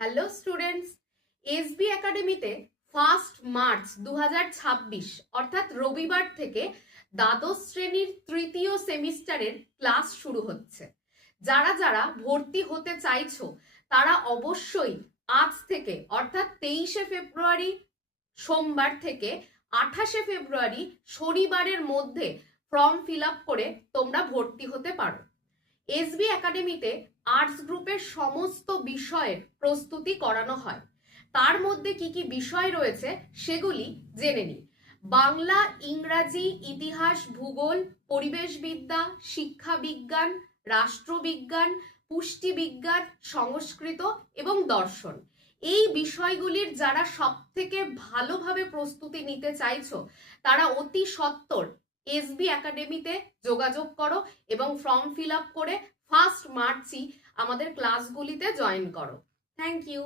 Hello students, SB একাডেমিতে 1 March 2026 অর্থাৎ রবিবার থেকে দ্বাদশ শ্রেণীর তৃতীয় সেমিস্টারের ক্লাস শুরু হচ্ছে। যারা যারা ভর্তি হতে চাইছো তারা অবশ্যই আজ থেকে অর্থাৎ 23শে ফেব্রুয়ারি সোমবার থেকে 28শে ফেব্রুয়ারি শনিবারের মধ্যে ফর্ম ফিল আপ করে তোমরা ভর্তি হতে পারো। এসবি একাডেমিতে আর্টস গ্রুপের সমস্ত বিষয়ের প্রস্তুতি করানো হয়। তার মধ্যে কি কি বিষয় রয়েছে সেগুলি জেনে নিই। বাংলা, ইংরাজি, ইতিহাস, ভূগোল, পরিবেশবিদ্যা, শিক্ষা বিজ্ঞান, রাষ্ট্রবিজ্ঞান, পুষ্টিবিজ্ঞান, সংস্কৃত এবং দর্শন। এই বিষয়গুলির যারা সব থেকে ভালোভাবে প্রস্তুতি নিতে চাইছো তারা অতি সত্বর এসবি একাডেমিতে যোগাযোগ করো এবং ফর্ম ফিল আপ করে 1 মার্চই আমাদের ক্লাসগুলিতে জয়েন করো। Thank you.